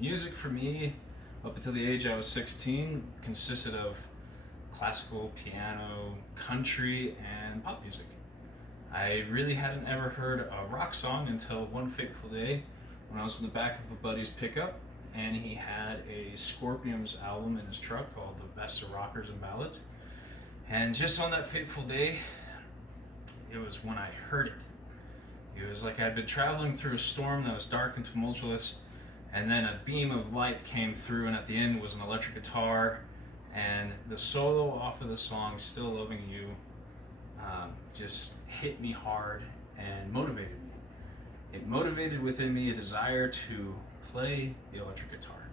Music for me, up until the age I was 16, consisted of classical, piano, country, and pop music. I really hadn't ever heard a rock song until one fateful day when I was in the back of a buddy's pickup and he had a Scorpions album in his truck called The Best of Rockers and Ballads. And just on that fateful day, it was when I heard it. It was like I'd been traveling through a storm that was dark and tumultuous, and then a beam of light came through, and at the end was an electric guitar, and the solo off of the song "Still Loving You" just hit me hard and motivated me. It motivated within me a desire to play the electric guitar.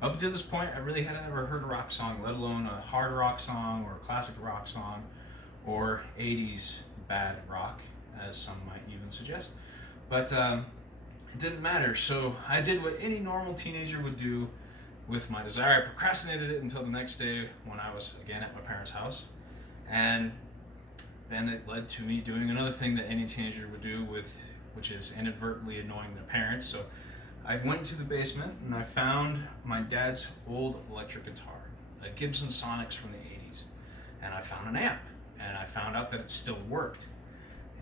Up until this point, I really hadn't ever heard a rock song, let alone a hard rock song or a classic rock song or 80s bad rock, as some might even suggest. But it didn't matter, so I did what any normal teenager would do with my desire. I procrastinated it until the next day when I was again at my parents' house, and then it led to me doing another thing that any teenager would do, which is inadvertently annoying their parents. So I went to the basement and I found my dad's old electric guitar, a Gibson Sonics from the 80s, and I found an amp, and I found out that it still worked.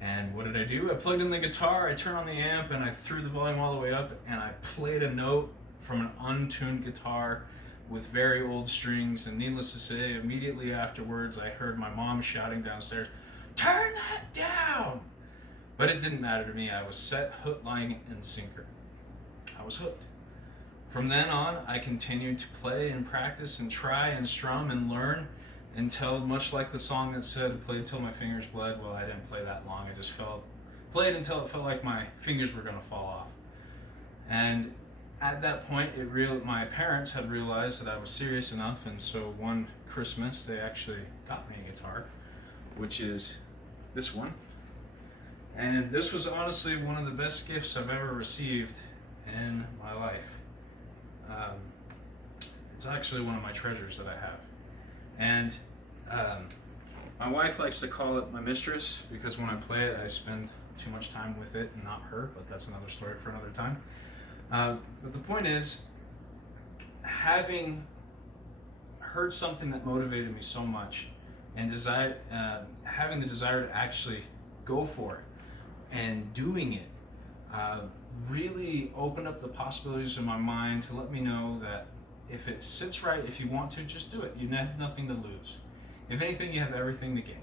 And what did I do? I plugged in the guitar, I turned on the amp, and I threw the volume all the way up, and I played a note from an untuned guitar with very old strings. And needless to say, immediately afterwards, I heard my mom shouting downstairs, "Turn that down!" But it didn't matter to me. I was set, hook, line, and sinker. I was hooked. From then on, I continued to play and practice and try and strum and learn until, much like the song that said, "Played till my fingers bled." Well, I didn't play that long. I just played until it felt like my fingers were going to fall off. And at that point, my parents had realized that I was serious enough, and so one Christmas they actually got me a guitar, which is this one. And this was honestly one of the best gifts I've ever received in my life. It's actually one of my treasures that I have. And my wife likes to call it my mistress because when I play it, I spend too much time with it and not her, but that's another story for another time. But the point is, having heard something that motivated me so much and having the desire to actually go for it and doing it really opened up the possibilities in my mind to let me know that if it sits right, if you want to, just do it. You have nothing to lose. If anything, you have everything to gain.